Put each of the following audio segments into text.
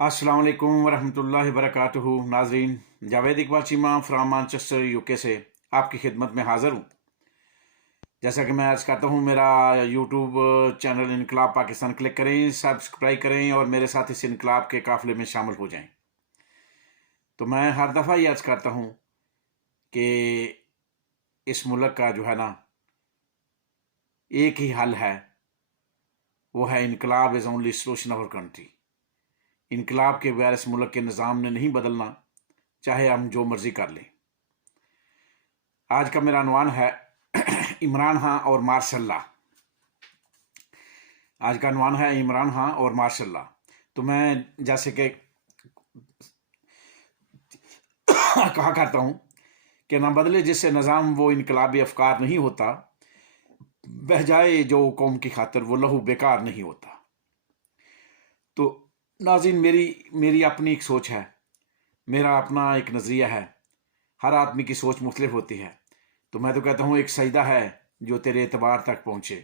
अस्सलाम वालेकुम वरहमतुल्लाहि वबरकातुहू। नाजरीन, Javed Iqbal Cheema from Manchester UK से आपकी खिदमत में हाज़िर हूँ। जैसा कि मैं अर्ज़ करता हूँ, मेरा यूट्यूब चैनल इनकलाब पाकिस्तान क्लिक करें, सब्सक्राइब करें और मेरे साथ इस इनकलाब के काफ़िले में शामिल हो जाएं। तो मैं हर दफ़ा ये अर्ज़ करता हूँ कि इस मुल्क का जो है ना, एक ही हल है, वो है इनकलाब is only solution of our country. इनकलाब के बगैर इस मुल्क के निज़ाम ने नहीं बदलना, चाहे हम जो मर्ज़ी कर लें। आज का मेरा अनवान है इमरान खां और मार्शल लॉ। आज का अनवान है इमरान खां और मार्शल लॉ। तो मैं जैसे कि कहा करता हूँ कि ना बदले जिससे निज़ाम वो इनकलाबी अफकार नहीं होता, बह जाए जो कौम की खातिर वो लहू बेकार नहीं होता। तो नाज़रीन, मेरी अपनी एक सोच है, मेरा अपना एक नज़रिया है। हर आदमी की सोच मुख्तलिफ होती है। तो मैं तो कहता हूँ, एक सजदा है जो तेरे एतबार तक पहुँचे,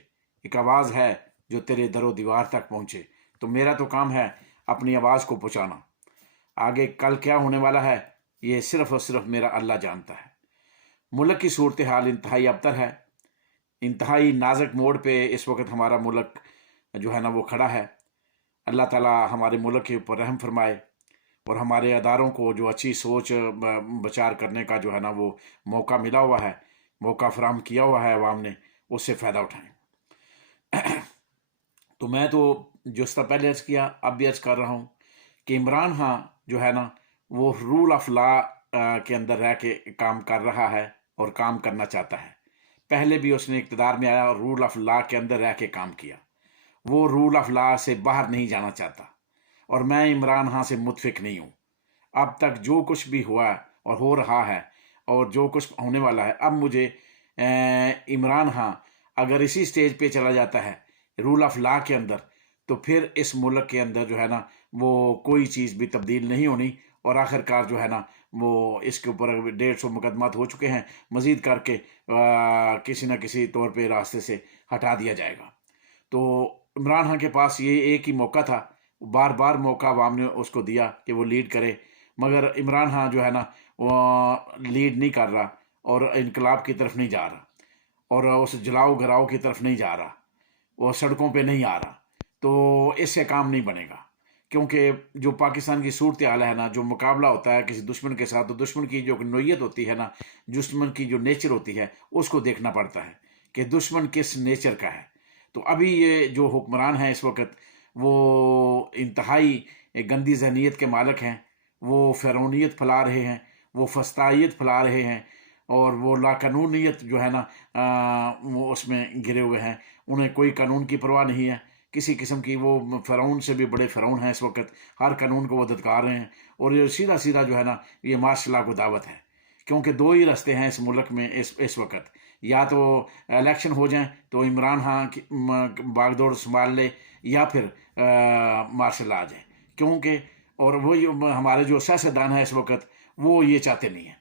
एक आवाज़ है जो तेरे दरो दीवार तक पहुँचे। तो मेरा तो काम है अपनी आवाज़ को पहुँचाना। आगे कल क्या होने वाला है, ये सिर्फ़ और सिर्फ मेरा अल्लाह जानता है। मुल्क की सूरत हाल इंतहाई अबतर है, इंतहाई नाजुक मोड़ पे इस वक्त हमारा मुल्क जो है ना वो खड़ा है। अल्लाह ताला हमारे मुल्क के ऊपर रहम फरमाए और हमारे अदारों को जो अच्छी सोच बचार करने का जो है ना वो मौका मिला हुआ है, मौका फराहम किया हुआ है अवाम ने, उससे फ़ायदा उठाएं। तो मैं तो जो इसका पहले अर्ज़ किया, अब भी अर्ज़ कर रहा हूँ कि इमरान खां जो है ना वो रूल ऑफ लॉ के अंदर रह के काम कर रहा है और काम करना चाहता है। पहले भी उसने इक़्तिदार में आया और रूल ऑफ लॉ के अंदर रह के काम किया। वो रूल ऑफ लॉ से बाहर नहीं जाना चाहता और मैं इमरान खां से मुतफिक नहीं हूँ। अब तक जो कुछ भी हुआ और हो रहा है और जो कुछ होने वाला है, अब मुझे इमरान खां अगर इसी स्टेज पे चला जाता है रूल ऑफ लॉ के अंदर, तो फिर इस मुल्क के अंदर जो है ना वो कोई चीज़ भी तब्दील नहीं होनी और आखिरकार जो है ना वो इसके ऊपर 150 मुकदमात हो चुके हैं, मज़ीद करके किसी न किसी तौर पे रास्ते से हटा दिया जाएगा। तो इमरान खान के पास ये एक ही मौका था, बार बार मौका अवाम ने उसको दिया कि वो लीड करे, मगर इमरान खान जो है ना वो लीड नहीं कर रहा और इनकलाब की तरफ नहीं जा रहा और उस जलाओ घराओ की तरफ नहीं जा रहा, वो सड़कों पे नहीं आ रहा। तो इससे काम नहीं बनेगा, क्योंकि जो पाकिस्तान की सूरत हाल है ना, जो मुकाबला होता है किसी दुश्मन के साथ, तो दुश्मन की जो नोयत होती है ना, दुश्मन की जो नेचर होती है, उसको देखना पड़ता है कि दुश्मन किस नेचर का है। तो अभी ये जो हुक्मरान हैं इस वक्त, वो इंतहाई गंदी जहनीत के मालिक हैं। वो फ़िरौनियत फैला रहे हैं, वो फस्तायत फैला रहे हैं और वो लाकानूनियत जो है ना वो उसमें घिरे हुए हैं। उन्हें कोई कानून की परवाह नहीं है किसी किस्म की। वो फ़िरौन से भी बड़े फ़िरौन हैं इस वक्त, हर कानून को वो धत्कार रहे हैं। और ये सीधा सीधा जो है ना ये मार्शल लॉ को दावत है, क्योंकि दो ही रास्ते हैं इस मुल्क में इस वक्त। या तो इलेक्शन हो जाए तो इमरान खान की बागडोर संभाल ले, या फिर मार्शल लॉ आ जाए, क्योंकि और वो हमारे जो सियासतदान है इस वक्त वो ये चाहते नहीं हैं।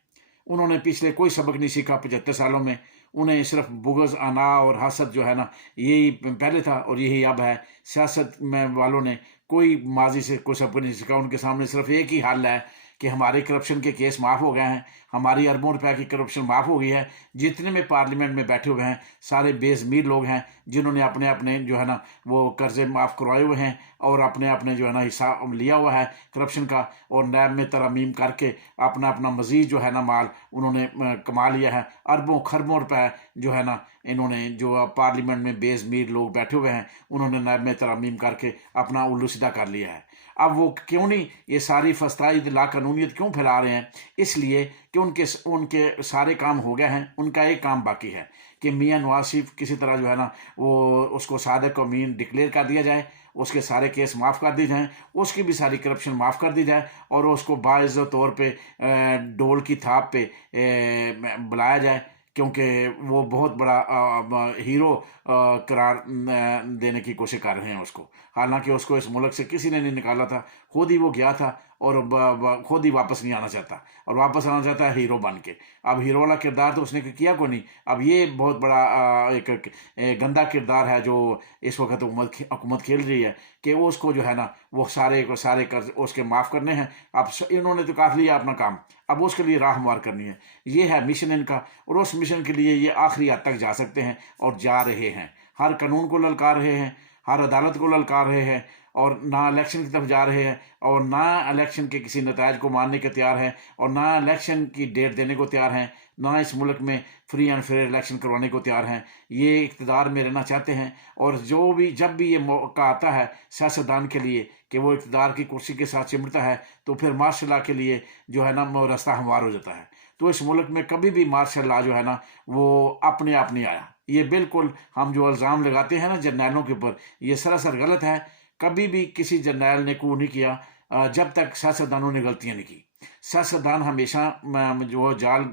उन्होंने पिछले कोई सबक नहीं सीखा 75 सालों में। उन्हें सिर्फ बुग़्ज़, अना और हसद जो है ना यही पहले था और यही अब है। सियासत में वालों ने कोई माजी से कोई सबक नहीं सीखा। उनके सामने सिर्फ एक ही हल है कि हमारे करप्शन के केस माफ़ हो गए हैं, हमारी अरबों रुपए की करप्शन माफ़ हो गई है। जितने में पार्लियामेंट में बैठे हुए हैं सारे बेज़मीर लोग हैं, जिन्होंने अपने अपने जो है ना वो कर्जे माफ़ करवाए हुए हैं और अपने अपने जो है ना हिसाब लिया हुआ है करप्शन का, और नैब में तरमीम करके अपना अपना मज़ीद जो है ना माल उन्होंने कमा लिया है। अरबों खरबों रुपए जो है ना इन्होंने, जो पार्लियामेंट में बेज़मीर लोग बैठे हुए हैं, उन्होंने नैब में तरमीम करके अपना उल्लू सीधा कर लिया है। अब वो क्यों नहीं ये सारी फस्ताई लाकानूनियत क्यों फैला रहे हैं? इसलिए कि उनके उनके सारे काम हो गए हैं, उनका एक काम बाकी है कि मियां नवाज शरीफ किसी तरह जो है ना वो उसको सादिक और अमीन डिक्लेयर कर दिया जाए, उसके सारे केस माफ़ कर दिए जाएँ, उसकी भी सारी करप्शन माफ़ कर दी जाए और उसको बाइज़्ज़त तौर पे डोल की थाप पे बुलाया जाए, क्योंकि वो बहुत बड़ा हीरो करार देने की कोशिश कर रहे हैं उसको। हालांकि उसको इस मुल्क से किसी ने नहीं निकाला था, खुद ही वो गया था और खुद ही वापस नहीं आना चाहता, और वापस आना चाहता है हीरो बन के। अब हीरो वाला किरदार तो उसने किया को नहीं। अब ये बहुत बड़ा एक गंदा किरदार है जो इस वक्त हुकूमत खेल रही है, कि वो उसको जो है ना वो सारे को सारे कर्ज उसके माफ़ करने हैं। अब इन्होंने तो काट लिया अपना काम, अब उसके लिए राह हमवार करनी है। ये है मिशन इनका, और उस मिशन के लिए ये आखिरी हद तक जा सकते हैं और जा रहे हैं। हर कानून को ललकार रहे हैं, हर अदालत को ललकार रहे हैं, और ना इलेक्शन की तरफ जा रहे हैं, और ना इलेक्शन के किसी नतायज को मानने के तैयार हैं, और ना इलेक्शन की डेट देने को तैयार हैं, ना इस मुल्क में फ्री एंड फेयर इलेक्शन करवाने को तैयार हैं। ये इक़्तिदार में रहना चाहते हैं, और जो भी जब भी ये मौका आता है सियासतदान के लिए कि वो इक़्तिदार की कुर्सी के साथ चिमटता है, तो फिर मार्शल लॉ के लिए जो है ना वो रास्ता हमवार हो जाता है। तो इस मुल्क में कभी भी मार्शल लॉ जो है ना वो अपने आप नहीं आया। ये बिल्कुल हम जो इल्ज़ाम लगाते हैं ना जर्नैलों के ऊपर, ये सरासर गलत है। कभी भी किसी जर्नैल ने coup नहीं किया जब तक सियासतदानों ने गलतियाँ नहीं की। सियासतदान हमेशा जो जाल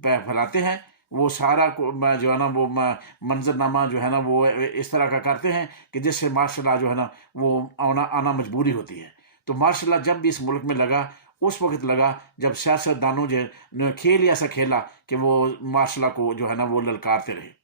फैलाते हैं, वो सारा जो है ना वो मंजरनामा जो है ना वो इस तरह का करते हैं कि जिससे मार्शल लॉ जो है ना वो आना मजबूरी होती है। तो मार्शल लॉ जब भी इस मुल्क में लगा, उस वक्त लगा जब सियासतदानों ने खेल ऐसा खेला कि वो मार्शल लॉ को जो है ना वो ललकारते रहे।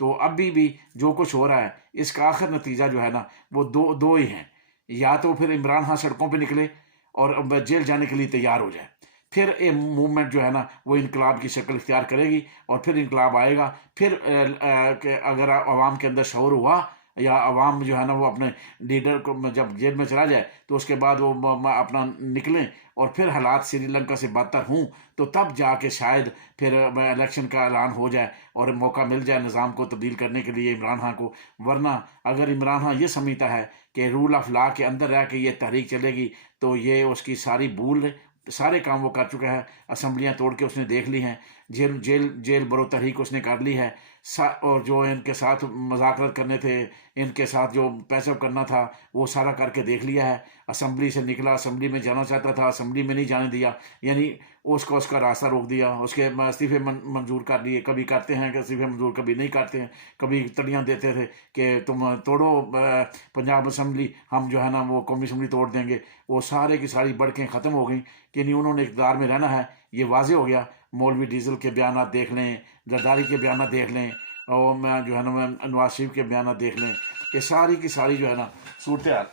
तो अभी भी जो कुछ हो रहा है, इसका आखिर नतीजा जो है ना वो दो ही हैं। या तो फिर इमरान खान सड़कों पे निकले और जेल जाने के लिए तैयार हो जाए, फिर ये मूवमेंट जो है ना वो इनकलाब की शक्ल इख्तियार करेगी, और फिर इनकलाब आएगा। फिर अगर आवाम के अंदर शऊर हुआ, या आवाम जो है ना वो अपने लीडर को जब जेल में चला जाए, तो उसके बाद वो अपना निकलें, और फिर हालात श्रीलंका से बदतर हों, तो तब जाके शायद फिर इलेक्शन का ऐलान हो जाए और मौका मिल जाए निज़ाम को तब्दील करने के लिए इमरान खान को। वरना अगर इमरान खान ये समझता है कि रूल ऑफ लॉ के अंदर रह के ये तहरीक चलेगी, तो ये उसकी सारी भूल, सारे काम वो कर चुका है। असम्बलियाँ तोड़ के उसने देख ली हैं, जेल बरो तहरीक उसने कर ली है, और जो इनके साथ मज़ाकरत करने थे, इनके साथ जो पैसअप करना था, वो सारा करके देख लिया है। असम्बली से निकला, असम्बली में जाना चाहता था, असम्बली में नहीं जाने दिया, यानी उसका रास्ता रोक दिया। उसके इस्तीफ़े मंजूर कर लिए, कभी करते हैं कि इस्तीफ़े मंजूर, कभी नहीं करते हैं। कभी तड़ियाँ देते थे कि तुम तोड़ो पंजाब असम्बली, हम जो है ना वो कौमी असम्बली तोड़ देंगे। वो सारे की सारी बढ़कें ख़त्म हो गई कि नहीं, उन्होंने इक़्तिदार में रहना है। ये वाज़े हो गया। मौलवी डीजल के बयान देख लें, जरदारी के बयान देख लें, और मैं जो है ना मैं नवाज शरीफ के बयान देख लें, ये सारी की सारी जो है ना सूरत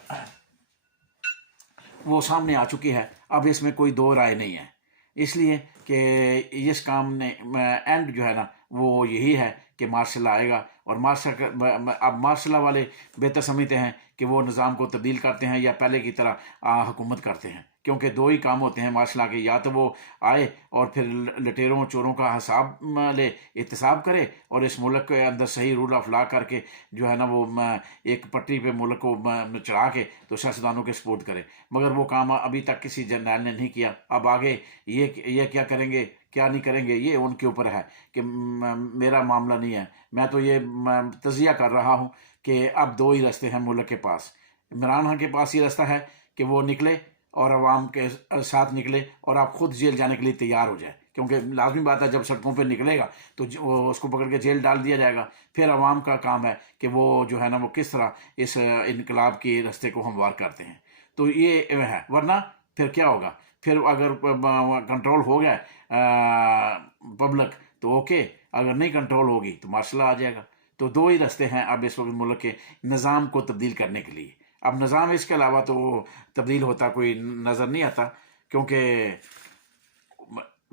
वो सामने आ चुकी है। अब इसमें कोई दो राय नहीं है, इसलिए कि इस काम ने एंड जो है ना वो यही है कि मार्शल आएगा। और अब मार्शल वाले बेहतर समझते हैं कि वो निज़ाम को तब्दील करते हैं या पहले की तरह हुकूमत करते हैं, क्योंकि दो ही काम होते हैं मार्शल के, या तो वो आए और फिर लटेरों चोरों का हिसाब ले, एहतसाब करे, और इस मुल्क के अंदर सही रूल ऑफ लॉ करके जो है ना वो एक पटरी पे मुल्क को चढ़ा के तो सियासतदानों के सपोर्ट करे। मगर वो काम अभी तक किसी जर्नैल ने नहीं किया। अब आगे ये क्या करेंगे क्या नहीं करेंगे, ये उनके ऊपर है, कि मेरा मामला नहीं है। मैं तो ये तजिया कर रहा हूँ कि अब दो ही रास्ते हैं मुल्क के पास। इमरान खान के पास ये रास्ता है कि वो निकले और अवाम के साथ निकले, और आप खुद जेल जाने के लिए तैयार हो जाए, क्योंकि लाजमी बात है जब सड़कों पे निकलेगा तो उसको पकड़ के जेल डाल दिया जाएगा। फिर अवाम का काम है कि वो जो है ना वो किस तरह इस इनकलाब के रास्ते को हमवार करते हैं। तो ये है, वरना फिर क्या होगा? फिर अगर कंट्रोल हो गया पब्लिक तो ओके, अगर नहीं कंट्रोल होगी तो मार्शल लॉ आ जाएगा। तो दो ही रास्ते हैं अब इस वक्त मुल्क के निज़ाम को तब्दील करने के लिए। अब निज़ाम इसके अलावा तो तब्दील होता कोई नज़र नहीं आता, क्योंकि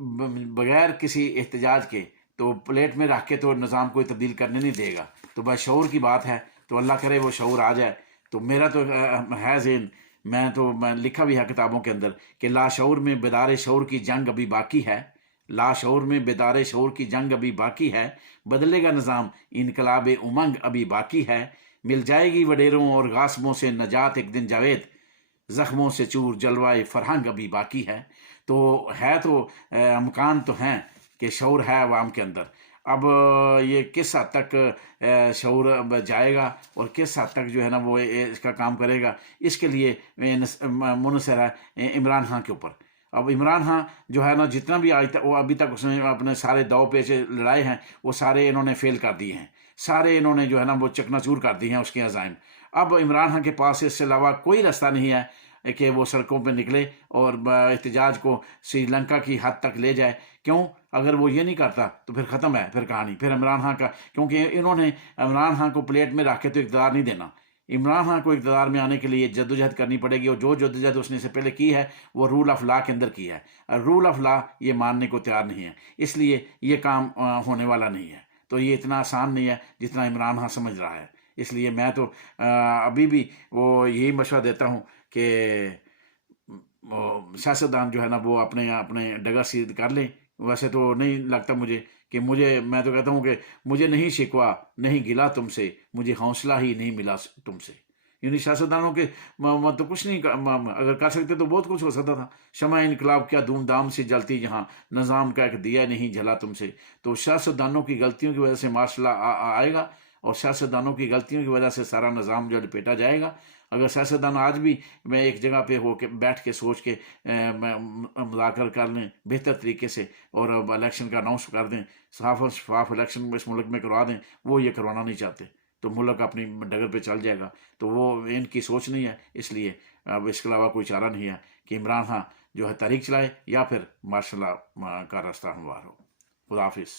बगैर किसी एहतजाज के तो प्लेट में रख के तो निज़ाम कोई तब्दील करने नहीं देगा। तो बस शऊर की बात है, तो अल्लाह करे वो शऊर आ जाए। तो मेरा तो है ज़हन, मैं लिखा भी है किताबों के अंदर कि लाशऊर में बेदार शऊर की जंग अभी बाकी है, लाशऊर में बेदार शऊर की जंग अभी बाकी है, बदलेगा निज़ाम इनकलाब उमंग अभी बाकी है, मिल जाएगी वडेरों और गासमों से नजात एक दिन जावेद, ज़ख्मों से चूर जलवाए फरहंग अभी बाकी है। तो है तो अमकान तो हैं कि शऊर है अवाम के अंदर। अब ये किस हद तक शऊर जाएगा और किस हद तक जो है ना वो इसका काम करेगा, इसके लिए मुनसर है इमरान खान के ऊपर। अब इमरान खान जो है ना जितना भी आज तक वो अभी तक उसने अपने सारे दाव पेच लड़ाए हैं वो सारे इन्होंने फेल कर दिए हैं, सारे इन्होंने जो है ना वो चकनाचूर कर दिए हैं उसके अज़ाइम। अब इमरान खान के पास इससे अलावा कोई रास्ता नहीं है کہ وہ سڑکوں پہ نکلے اور احتجاج کو سری لنکا کی حد تک لے جائے. کیوں؟ اگر وہ یہ نہیں کرتا تو پھر ختم ہے پھر کہانی. پھر عمران خان کا، کیونکہ انہوں نے عمران خان کو پلیٹ میں رکھ کے تو اقتدار نہیں دینا. عمران خان کو اقتدار میں آنے کے لیے جدوجہد کرنی پڑے گی، اور جو جدوجہد اس نے سے پہلے کی ہے وہ رول آف لا کے اندر کی ہے. رول آف لا یہ ماننے کو تیار نہیں ہے، اس لیے یہ کام ہونے والا نہیں ہے. تو یہ اتنا آسان نہیں ہے جتنا عمران خان سمجھ رہا ہے. اس لیے میں تو ابھی بھی وہ یہی مشورہ دیتا ہوں کہ سیاستدان جو ہے نا وہ اپنے اپنے ڈگا سیدھ کر لیں. ویسے تو نہیں لگتا مجھے کہ میں تو کہتا ہوں کہ مجھے نہیں شکوا نہیں گلا تم سے، مجھے حوصلہ ہی نہیں ملا تم سے. یعنی سیاستدانوں کے تو کچھ نہیں اگر کر سکتے تو بہت کچھ ہو سکتا تھا. شمع انقلاب کیا دھوم دھام سے جلتی جہاں، نظام کا ایک دیا نہیں جلا تم سے. تو سیاستدانوں کی غلطیوں کی وجہ سے معاشرہ آئے گا، اور سیاستدانوں کی غلطیوں کی وجہ سے سارا نظام جو لپیٹا جائے گا. اگر سیاستدان آج بھی میں ایک جگہ پہ ہو کے بیٹھ کے سوچ کے مذاکر کر لیں بہتر طریقے سے، اور الیکشن کا اناؤنس کر دیں، صاف اور شفاف الیکشن اس ملک میں کروا دیں، وہ یہ کروانا نہیں چاہتے تو ملک اپنی ڈگر پہ چل جائے گا. تو وہ ان کی سوچ نہیں ہے. اس لیے اب اس کے علاوہ کوئی چارہ نہیں ہے کہ عمران خان جو ہے تحریک چلائے یا پھر مارشل لا کا راستہ ہموار ہو. خدا حافظ.